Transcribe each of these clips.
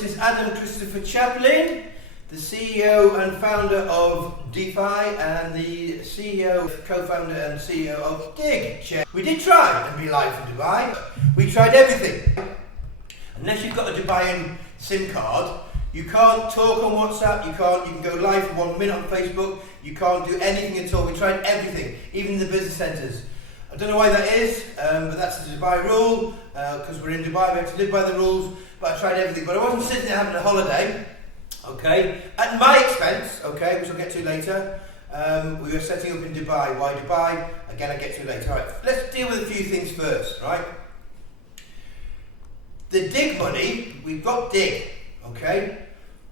this is Adam Christopher Chaplin, the CEO and founder of DeFi and the co-founder and CEO of Dig. We did try and be live from Dubai. We tried everything. Unless you've got a Dubaian SIM card, you can't talk on WhatsApp, you can go live for 1 minute on Facebook, you can't do anything at all. We tried everything, even in the business centres. I don't know why that is, but that's the Dubai rule, because we're in Dubai, we have to live by the rules, but I tried everything. But I wasn't sitting there having a holiday, okay, at my expense, okay, which I'll get to later. We were setting up in Dubai. Why Dubai? Again, I'll get to later. All right, let's deal with a few things first, right? The Dig money, we've got Dig, okay,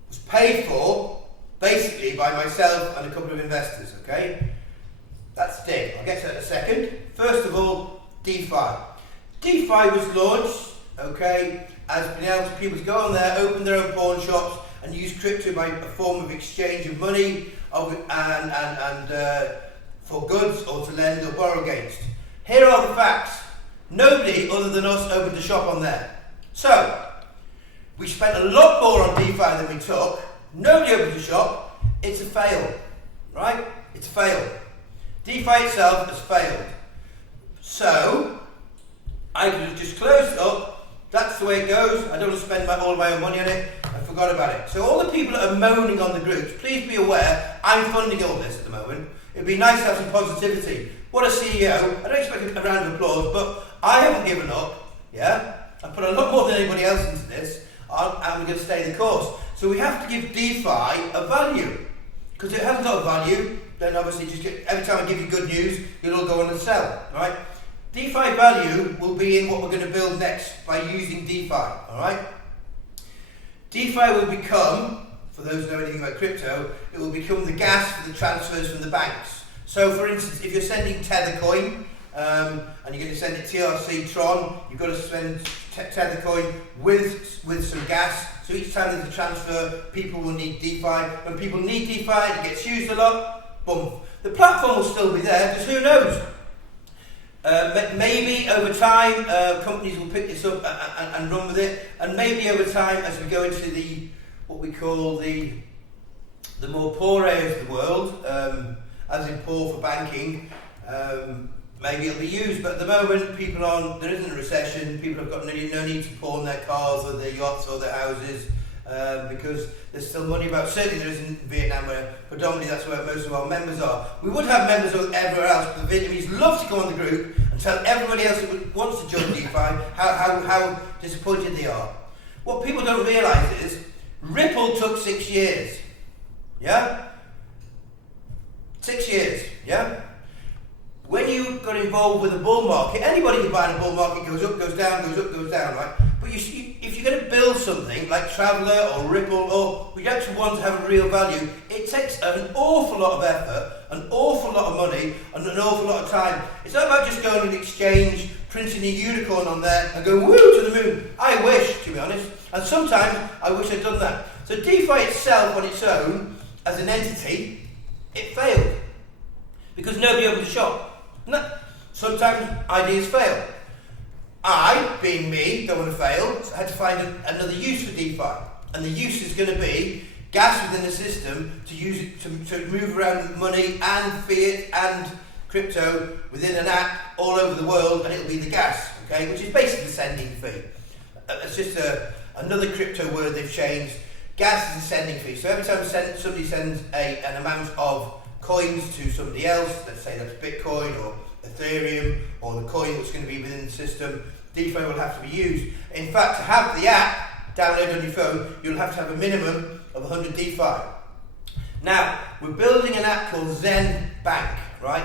was paid for basically by myself and a couple of investors, okay? That's Dig. I'll get to that in a second. First of all, DeFi. DeFi was launched, okay, as being able to people to go on there, open their own pawn shops and use crypto by a form of exchange of money and for goods or to lend or borrow against. Here are the facts. Nobody other than us opened a shop on there. So, we spent a lot more on DeFi than we took. Nobody opened a shop. It's a fail, right? It's a fail. DeFi itself has failed. So, I could have just closed it up. That's the way it goes. I don't want to spend all of my own money on it. I forgot about it. So all the people that are moaning on the groups, please be aware, I'm funding all this at the moment. It'd be nice to have some positivity. What a CEO. I don't expect a round of applause, but I haven't given up, yeah? I put a lot more than anybody else into this, and we're going to stay the course. So we have to give DeFi a value. Because if it hasn't got a value, then obviously every time I give you good news, you'll all go on and sell, right? DeFi value will be in what we're going to build next by using DeFi, alright? DeFi will become, for those who know anything about crypto, it will become the gas for the transfers from the banks. So for instance, if you're sending Tether coin, and you're going to send it TRC Tron, you've got to send Tether coin with some gas. So each time there's a transfer, people will need DeFi. When people need DeFi and it gets used a lot, boom. The platform will still be there, because who knows? Maybe over time, companies will pick this up and run with it. And maybe over time, as we go into what we call the more poor areas of the world, as in poor for banking, maybe it'll be used, but at the moment, there isn't a recession, people have got no need to pawn their cars or their yachts or their houses, because there's still money about. Certainly there is in Vietnam, where predominantly that's where most of our members are. We would have members everywhere else, but the Vietnamese love to go on the group and tell everybody else who wants to join DeFi how disappointed they are. What people don't realise is, Ripple took 6 years, yeah? 6 years, yeah? When you got involved with a bull market, anybody can buy in a bull market, goes up, goes down, goes up, goes down, right? But if you're going to build something like Traveller or Ripple, or you actually want to have a real value, it takes an awful lot of effort, an awful lot of money, and an awful lot of time. It's not about just going to an exchange, printing a unicorn on there, and going woo to the moon. I wish, to be honest, and sometimes I wish I'd done that. So DeFi itself on its own, as an entity, it failed. Because nobody opened a shop. No. Sometimes ideas fail. I, being me, don't want to fail, so I had to find another use for DeFi. And the use is going to be gas within the system to use it to move around money and fiat and crypto within an app all over the world, and it'll be the gas, okay, which is basically the sending fee. It's just another crypto word they've changed. Gas is a sending fee. So every time somebody sends an amount of coins to somebody else, let's say that's Bitcoin or Ethereum or the coin that's going to be within the system, DeFi will have to be used. In fact, to have the app downloaded on your phone, you'll have to have a minimum of 100 DeFi. Now, we're building an app called Zen Bank, right?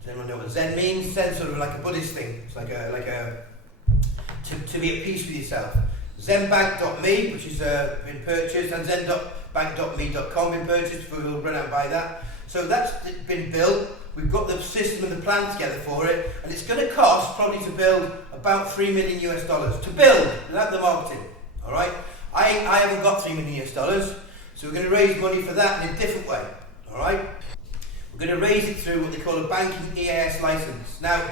Does anyone know what Zen means? Zen's sort of like a Buddhist thing. It's like to be at peace with yourself. Zenbank.me, which has been purchased, and zen.bank.me.com been purchased. We'll run out and buy that. So that's been built. We've got the system and the plan together for it, and it's going to cost probably to build about $3 million to build without the marketing. All right, I haven't got $3 million, so we're going to raise money for that in a different way. All right, we're going to raise it through what they call a banking EAS license. Now,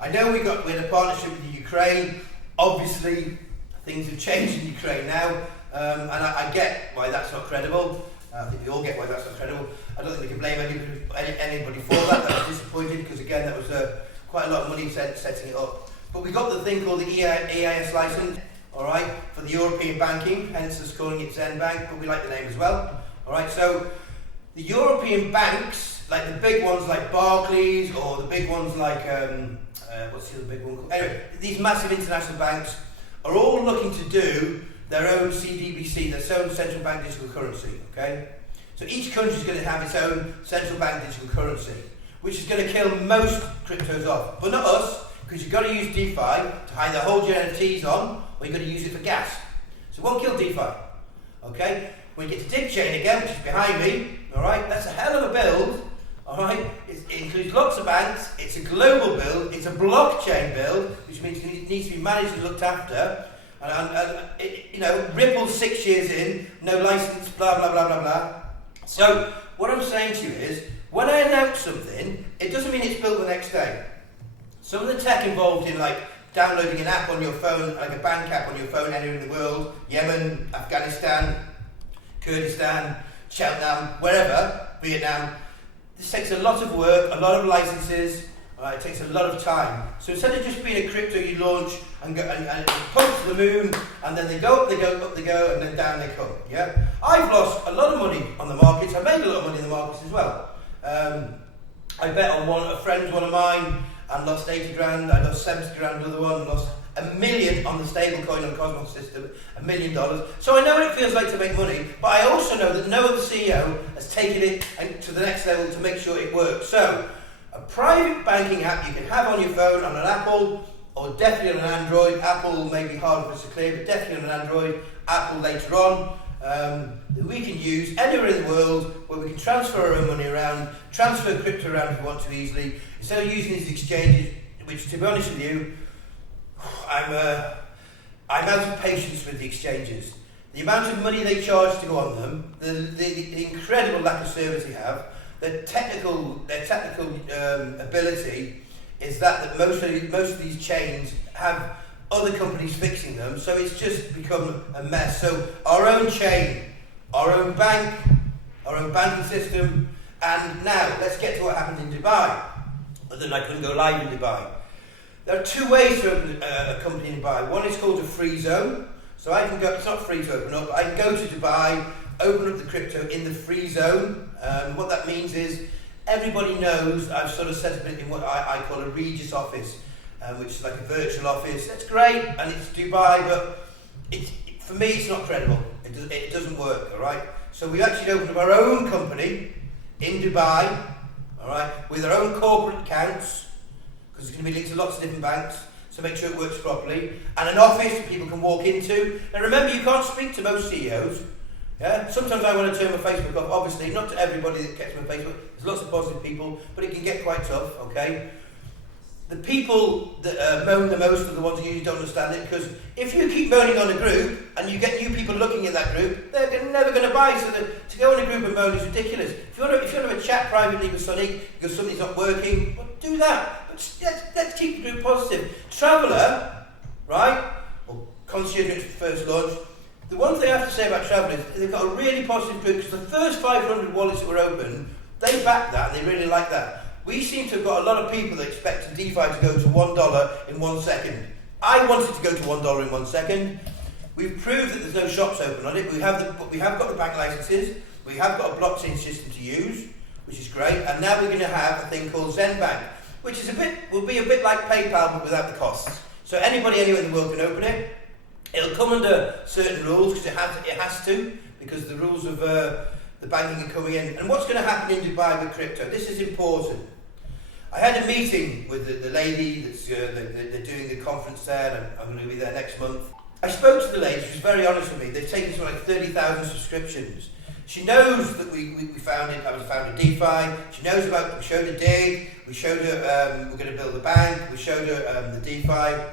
I know we had a partnership with the Ukraine. Obviously, things have changed in Ukraine now. and I get why that's not credible. I think we all get why that's not credible. I don't think we can blame anybody for that. That was disappointed because again that was quite a lot of money setting it up. But we got the thing called the EIS license, all right, for the European banking, hence us calling it Zen Bank, but we like the name as well. All right, so the European banks, like the big ones like Barclays or the big ones like what's the other big one called? Anyway, these massive international banks are all looking to do their own CDBC, their own central bank digital currency. Okay, so each country is going to have its own central bank digital currency, which is going to kill most cryptos off, but not us. Because you've got to use DeFi to either hold your NFTs on, or you've got to use it for gas. So it won't kill DeFi. Okay? When you get to DigChain again, which is behind me, alright, that's a hell of a build. Alright? It includes lots of banks, it's a global build, it's a blockchain build, which means it needs to be managed and looked after. And you know, Ripple 6 years in, no license, blah blah blah blah blah. So what I'm saying to you is, when I announce something, it doesn't mean it's built the next day. Some of the tech involved in like downloading an app on your phone, like a bank app on your phone anywhere in the world, Yemen, Afghanistan, Kurdistan, Cheltenham, wherever, Vietnam, this takes a lot of work, a lot of licenses, it takes a lot of time. So instead of just being a crypto you launch and go and pump to the moon, and then they go up, they go, up they go, and then down they come, yeah? I've lost a lot of money on the markets, I've made a lot of money in the markets as well. I bet on one of mine, and lost 80 grand, I lost 70 grand, another one, lost $1 million on the stablecoin on Cosmos system, $1 million. So I know what it feels like to make money, but I also know that no other CEO has taken it to the next level to make sure it works. So, a private banking app you can have on your phone, on an Apple, or definitely on an Android. Apple may be harder for us to clear, but definitely on an Android, Apple later on, that we can use anywhere in the world where we can transfer our own money around, transfer crypto around if we want to easily, instead of using these exchanges, which to be honest with you, I'm out of patience with the exchanges. The amount of money they charge to go on them, the incredible lack of service they have, their technical ability is that most of these chains have other companies fixing them, so it's just become a mess. So our own chain, our own bank, our own banking system, and now let's get to what happened in Dubai. Other than I couldn't go live in Dubai. There are two ways to open a company in Dubai. One is called a free zone. So I can go, it's not free to open up, I can go to Dubai, open up the crypto in the free zone. What that means is everybody knows I've sort of set up in what I call a Regis office, which is like a virtual office. That's great, and it's Dubai, but for me it's not credible. It doesn't work, all right? So we actually opened up our own company in Dubai, all right, with our own corporate accounts, because it's going to be linked to lots of different banks, so make sure it works properly, and an office that people can walk into. Now remember, you can't speak to most CEOs. Yeah? Sometimes I want to turn my Facebook off, obviously, not to everybody that gets my Facebook. There's lots of positive people, but it can get quite tough, okay? The people that moan the most are the ones who usually don't understand it, because if you keep moaning on a group and you get new people looking at that group, they're never going to buy. So to go in a group and moan is ridiculous. If you want to have a chat privately with Sonny because something's not working, well, do that. But let's keep the group positive. Traveller, right, or Concierge first launch, the one thing I have to say about Traveller is they've got a really positive group, because the first 500 wallets that were open, they backed that and they really like that. We seem to have got a lot of people that expect DeFi to go to $1 in 1 second. I want it to go to $1 in 1 second. We've proved that there's no shops open on it. We have got the bank licenses. We have got a blockchain system to use, which is great. And now we're going to have a thing called Zen Bank, which is will be a bit like PayPal but without the costs. So anybody anywhere in the world can open it. It'll come under certain rules because it has to, because the rules of the banking are coming in. And what's going to happen in Dubai with crypto? This is important. I had a meeting with the lady that's they're doing the conference there, and I'm going to be there next month. I spoke to the lady. She was very honest with me. They've taken something like 30,000 subscriptions. She knows that we founded. I was founded DeFi. She knows about. We showed her Dig. We showed her we're going to build a bank. We showed her the DeFi.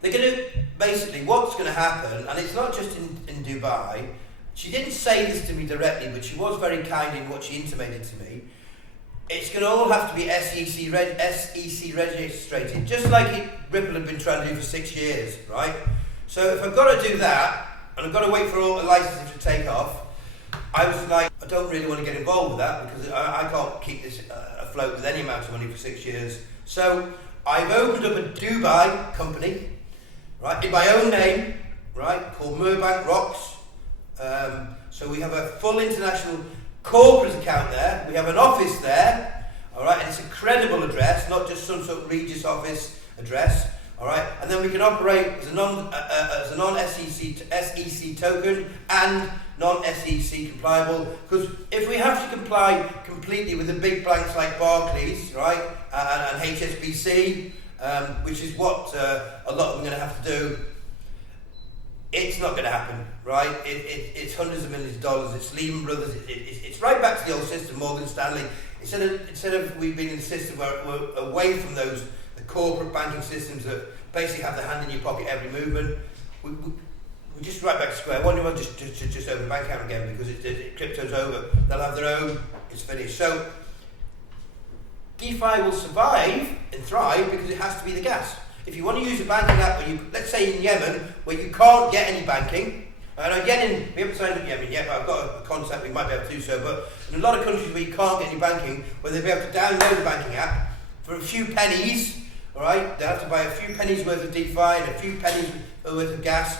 They're going to basically what's going to happen, and it's not just in Dubai. She didn't say this to me directly, but she was very kind in what she intimated to me. It's going to all have to be SEC registered, just like Ripple had been trying to do for 6 years, right? So if I've got to do that, and I've got to wait for all the licenses to take off. I was like, I don't really want to get involved with that because I can't keep this afloat with any amount of money for 6 years. So I've opened up a Dubai company, right, in my own name, right, called Merbank Rocks. So we have a full international corporate account there. We have an office there, all right, and it's a credible address, not just some sort of Regis office address, all right. And then we can operate as a non-SEC token and non-SEC compliable, because if we have to comply completely with the big banks like Barclays, right, and HSBC, which is what a lot of them are going to have to do, it's not going to happen, right? It's hundreds of millions of dollars. It's Lehman Brothers. It's right back to the old system, Morgan Stanley. Instead of we being in a system where we're away from the corporate banking systems that basically have their hand in your pocket every movement, we're just right back to square one. You want just open a bank account again because crypto's over. They'll have their own. It's finished. So DeFi will survive and thrive because it has to be the gas. If you want to use a banking app, let's say in Yemen, where you can't get any banking, and again, we haven't signed up Yemen yet, but I've got a concept we might be able to do so, but in a lot of countries where you can't get any banking, where they'll be able to download the banking app for a few pennies, all right? They'll have to buy a few pennies worth of DeFi and a few pennies worth of gas.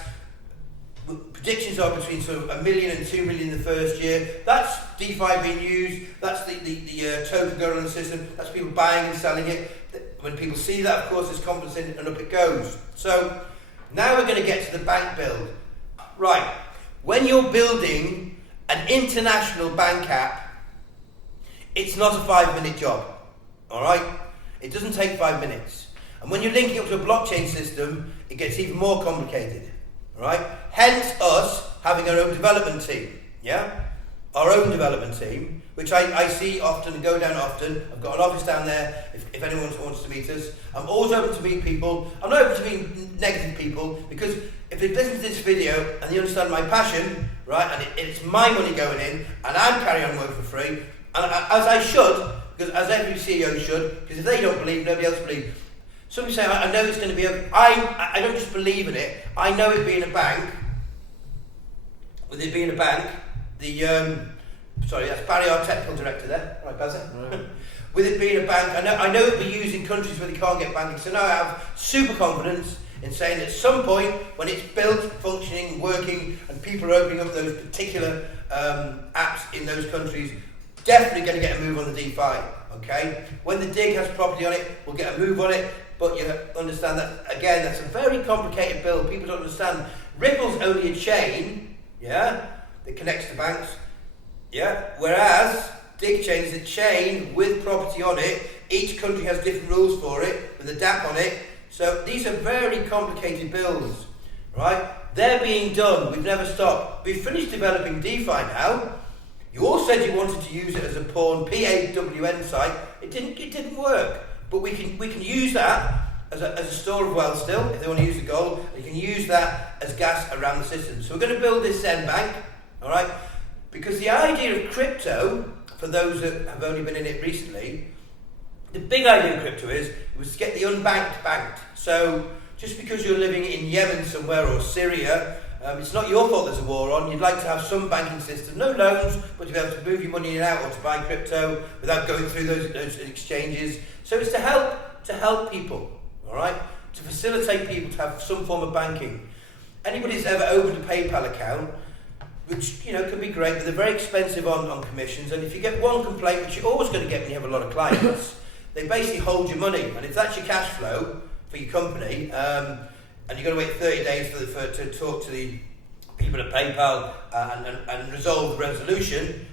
Predictions are between sort of 1 million and 2 million in the first year. That's DeFi being used, that's the token going on the system, that's people buying and selling it. When people see that, of course, there's confidence in it and up it goes. So now we're going to get to the bank build. Right, when you're building an international bank app, it's not a 5-minute job, all right? It doesn't take 5 minutes. And when you're linking up to a blockchain system, it gets even more complicated, all right? Hence us having our own development team, yeah? Our own development team, which I see often and go down often. I've got an office down there if anyone wants to meet us. I'm always open to meet people. I'm not open to meet negative people, because if they listen to this video and they understand my passion, right, and it's my money going in, and I'm carrying on work for free, and as I should, because as every CEO should, because if they don't believe, nobody else believes. Somebody say, I know it's going to be I don't just believe in it, I know it being a bank, with it being a bank, sorry, that's Barry, our technical director there. Right, Bazza? Right. With it being a bank, I know it'll be used in countries where they can't get banking, so now I have super confidence in saying that at some point, when it's built, functioning, working, and people are opening up those particular apps in those countries, definitely going to get a move on the DeFi, okay? When the dig has property on it, we'll get a move on it, but you understand that, again, that's a very complicated build. People don't understand. Ripple's only a chain, yeah, that connects to banks. Yeah, whereas DigChain is a chain with property on it. Each country has different rules for it, with a DApp on it. So these are very complicated builds, right? They're being done. We've never stopped. We've finished developing DeFi now. You all said you wanted to use it as a pawn PAWN site. It didn't work. But we can use that as a store of wealth still, if they want to use the gold. You can use that as gas around the system. So we're going to build this Zen bank, all right? Because the idea of crypto, for those that have only been in it recently, the big idea of crypto was to get the unbanked banked. So just because you're living in Yemen somewhere or Syria, it's not your fault there's a war on. You'd like to have some banking system, no loans, but to be able to move your money in and out or to buy crypto without going through those exchanges. So it's to help people, all right? To facilitate people to have some form of banking. Anybody that's ever opened a PayPal account, which, can be great, but they're very expensive on commissions, and if you get one complaint, which you're always going to get when you have a lot of clients, they basically hold your money, and if that's your cash flow for your company, and you've got to wait 30 days to talk to the people at PayPal and resolve the resolution,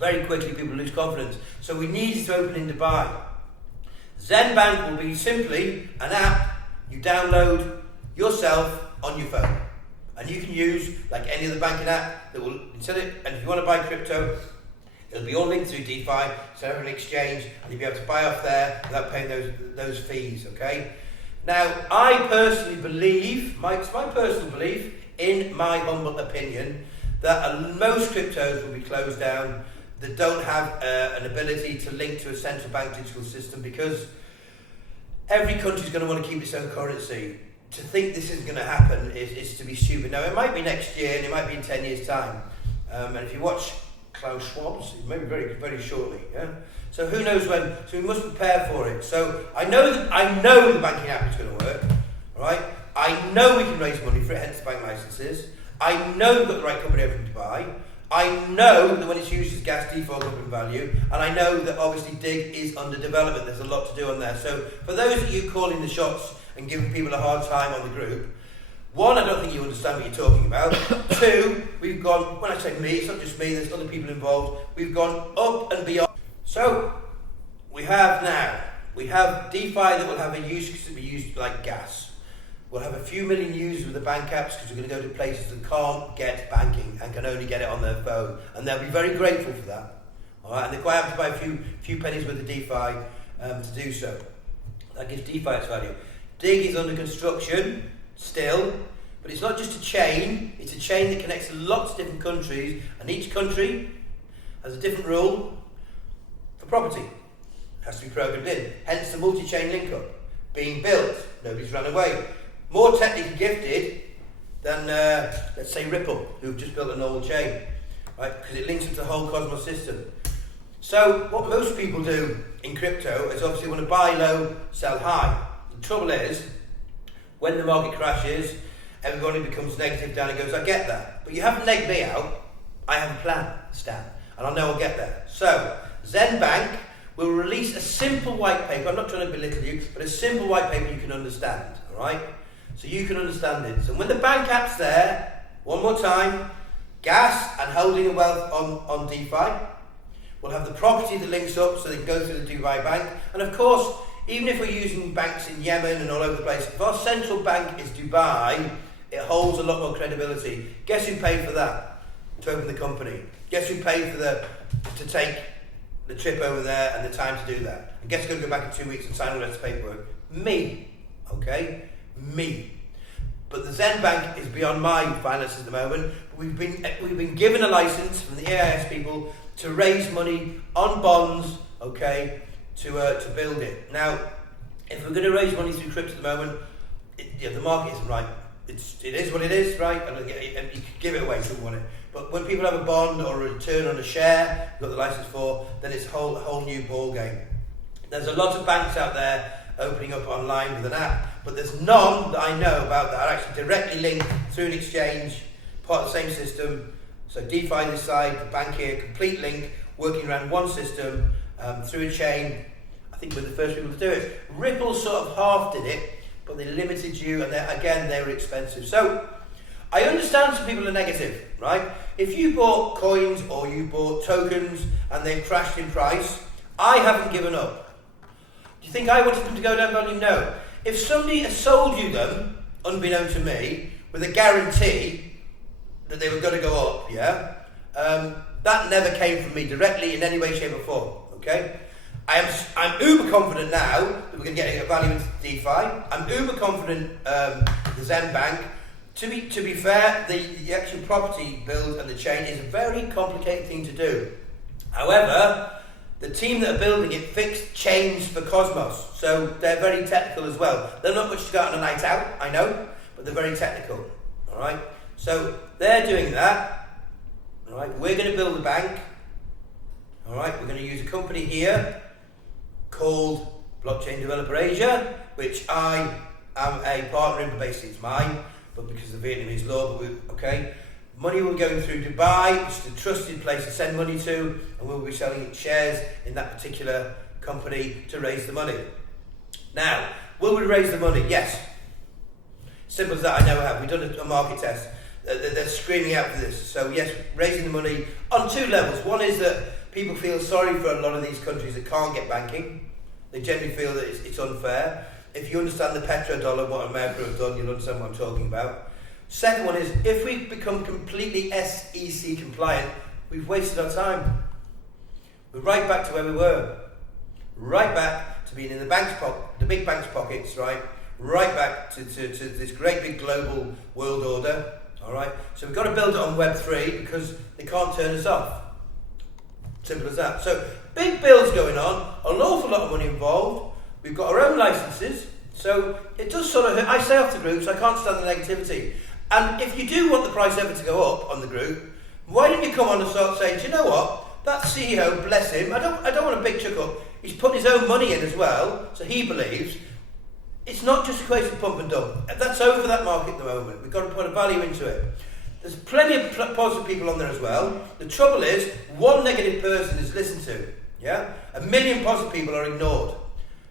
very quickly people lose confidence. So we need to open in Dubai. Zen Bank will be simply an app you download yourself on your phone. And you can use, like any other banking app, that will instead of, and if you want to buy crypto, it'll be all linked through DeFi, so have an exchange, and you'll be able to buy off there without paying those fees, okay? Now, I personally believe, it's my personal belief, in my humble opinion, that most cryptos will be closed down that don't have an ability to link to a central bank digital system, because every country is going to want to keep its own currency. to think this is going to happen is to be stupid. Now, it might be next year and it might be in 10 years' time. And if you watch Klaus Schwab's, it may be very, very shortly. Yeah. So who knows when? So we must prepare for it. So I know the banking app is going to work. Right? I know we can raise money for it, hence bank licenses. I know we've got the right company open to buy. I know that when it's used as gas, default up in value, and I know that obviously Dig is under development. There's a lot to do on there. So for those of you calling the shots and giving people a hard time on the group, one, I don't think you understand what you're talking about. Two, we've gone, when I say me, it's not just me, there's other people involved, we've gone up and beyond. So we have DeFi that will have a use to be used like gas. We'll have a few million users with the bank apps because we're going to go to places that can't get banking and can only get it on their phone, and they'll be very grateful for that. All right, and they're quite happy to buy a few pennies worth of DeFi to do so. That gives DeFi its value. Dig is under construction still, but it's not just a chain. It's a chain that connects lots of different countries, and each country has a different rule for property. It has to be programmed in. Hence the multi-chain link-up being built. Nobody's run away. More technically gifted than, let's say, Ripple, who've just built a normal chain, right? Because it links into the whole Cosmos system. So what most people do in crypto is obviously want to buy low, sell high. The trouble is, when the market crashes, everybody becomes negative down and goes, I get that. But you haven't negged me out. I have a plan, Stan, and I know I'll get there. So, Zen Bank will release a simple white paper. I'm not trying to belittle you, but a simple white paper you can understand, all right? So you can understand it. So when the bank app's there, one more time, gas and holding a wealth on DeFi. We'll have the property that links up so they can go through the Dubai bank. And of course, even if we're using banks in Yemen and all over the place, if our central bank is Dubai, it holds a lot more credibility. Guess who paid for that to open the company? Guess who paid for to take the trip over there and the time to do that? And guess who's going to go back in 2 weeks and sign all the rest of the paperwork? Me. Okay? Me. But the Zen Bank is beyond my finances at the moment. We've been given a license from the AIS people to raise money on bonds, okay, to build it. Now, if we're going to raise money through crypto at the moment, the market isn't right. It is what it is, right? And you can give it away if you want it. But when people have a bond or a return on a share, you've got the license for, then it's a whole new ball game. There's a lot of banks out there opening up online with an app, but there's none that I know about that are actually directly linked through an exchange, part of the same system. So DeFi this side, the bank here, complete link, working around one system through a chain. I think we're the first people to do it. Ripple sort of half did it, but they limited you, and they were expensive. So I understand some people are negative, right? If you bought coins or you bought tokens and they've crashed in price, I haven't given up. Do you think I wanted them to go down value? No. If somebody has sold you them, unbeknown to me, with a guarantee that they were going to go up, yeah, that never came from me directly in any way, shape or form, okay? I'm uber confident now that we're going to get a value into DeFi. I'm uber confident the Zen Bank. To be fair, the actual property build and the chain is a very complicated thing to do. However, the team that are building it fixed chains for Cosmos, so they're very technical as well. They're not much to go out on a night out, I know, but they're very technical, all right? So they're doing that, all right? We're going to build a bank, all right? We're going to use a company here called Blockchain Developer Asia, which I am a partner in, but basically it's mine, but because of the Vietnamese law, okay? Money will be going through Dubai, which is a trusted place to send money to, and we'll be selling shares in that particular company to raise the money. Now, will we raise the money? Yes. Simple as that, I know how. We've done a market test. They're screaming out for this. So yes, raising the money on two levels. One is that people feel sorry for a lot of these countries that can't get banking. They generally feel that it's unfair. If you understand the petrodollar, what America have done, you'll understand what I'm talking about. Second one is, if we become completely SEC compliant, we've wasted our time. We're right back to where we were. Right back to being in the big banks' pockets, right? Right back to this great big global world order, all right? So we've got to build it on Web3 because they can't turn us off. Simple as that. So big builds going on, an awful lot of money involved. We've got our own licenses, So it does sort of hurt. I stay off the groups, I can't stand the negativity. And if you do want the price ever to go up on the group, why don't you come on and start saying, do you know what, that CEO, bless him, I don't want a big chuck up, he's put his own money in as well, so he believes, it's not just a question of pump and dump. That's over that market at the moment. We've got to put a value into it. There's plenty of positive people on there as well. The trouble is, one negative person is listened to, yeah? 1 million positive people are ignored,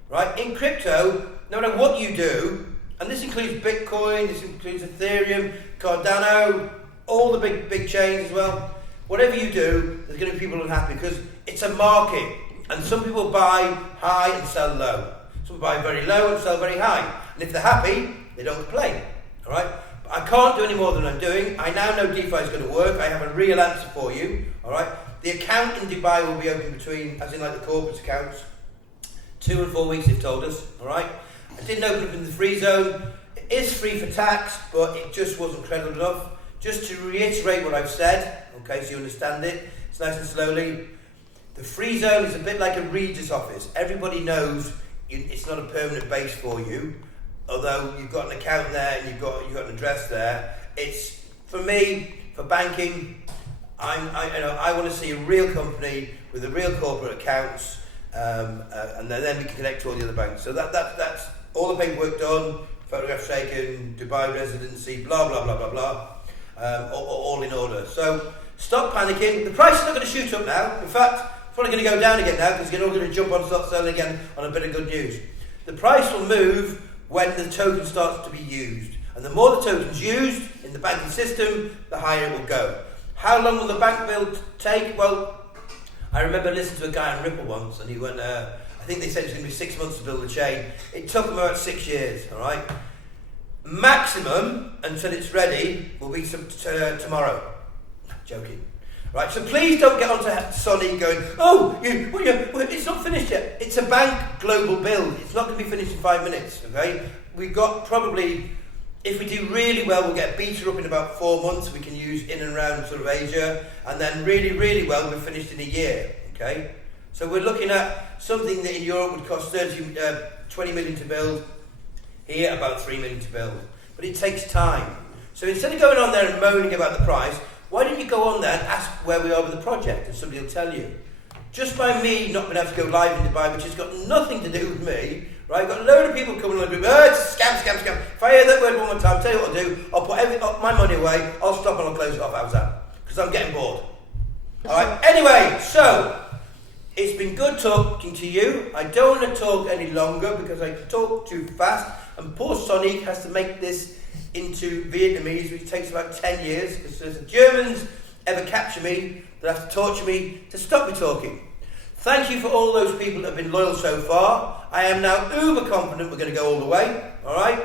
right? In crypto, no matter what you do, and this includes Bitcoin, this includes Ethereum, Cardano, all the big chains as well. Whatever you do, there's going to be people unhappy because it's a market, and some people buy high and sell low. Some buy very low and sell very high. And if they're happy, they don't complain, all right? But I can't do any more than I'm doing. I now know DeFi is going to work. I have a real answer for you, all right? The account in Dubai will be open between, as in like the corporate accounts, 2 and 4 weeks they've told us, all right? I didn't open up in the free zone. It is free for tax, but it just wasn't credible enough. Just to reiterate what I've said, okay, so you understand it, it's nice and slowly. The free zone is a bit like a Regis office. Everybody knows it's not a permanent base for you, although you've got an account there and you've got an address there. It's, for me, for banking, I want to see a real company with a real corporate accounts, and then we can connect to all the other banks. So that's all the paperwork done, photographs taken, Dubai residency, blah blah blah blah blah, all in order. So stop panicking. The price is not going to shoot up now. In fact, it's probably going to go down again now because you're all going to jump on and start selling again on a bit of good news. The price will move when the token starts to be used, and the more the token's used in the banking system, the higher it will go. How long will the bank build take? Well, I remember listening to a guy on Ripple once, and he went, I think they said it's going to be 6 months to build the chain. It took them about 6 years, all right? Maximum, until it's ready, will be tomorrow. Joking. Right, so please don't get onto Sonny going, it's not finished yet. It's a bank global build. It's not going to be finished in 5 minutes, okay? We've got probably, if we do really well, we'll get a beta up in about 4 months. We can use in and around sort of Asia. And then really, really well, we're finished in a year, okay? So we're looking at something that in Europe would cost 20 million to build. Here, about 3 million to build. But it takes time. So instead of going on there and moaning about the price, why don't you go on there and ask where we are with the project, and somebody will tell you. Just by me not being able to go live in Dubai, which has got nothing to do with me, right? I've got a load of people coming on the group, it's a scam. If I hear that word one more time, I'll tell you what I'll do. I'll put my money away, I'll stop and I'll close it off. How's that? Because I'm getting bored. Alright, anyway, so it's been good talking to you. I don't want to talk any longer because I talk too fast, and poor Sonic has to make this into Vietnamese, which takes about 10 years, because if the Germans ever capture me, they'll have to torture me to stop me talking. Thank you for all those people that have been loyal so far. I am now uber confident we're going to go all the way, alright?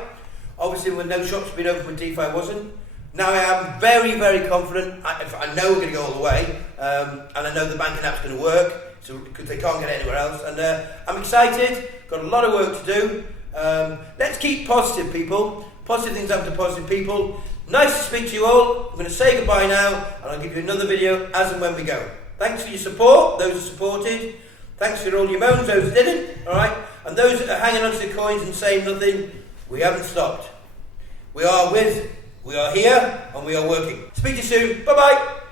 Obviously when no shops have been open when DeFi wasn't. Now I am very, very confident. I know we're going to go all the way, and I know the banking app's going to work, so because they can't get it anywhere else. And I'm excited, got a lot of work to do. Let's keep positive, people. Positive things happen to positive people. Nice to speak to you all. I'm going to say goodbye now, and I'll give you another video as and when we go. Thanks for your support, those who supported. Thanks for all your moans, those who didn't. Alright? And those that are hanging on to the coins and saying nothing, we haven't stopped. We are here, and we are working. Speak to you soon. Bye-bye.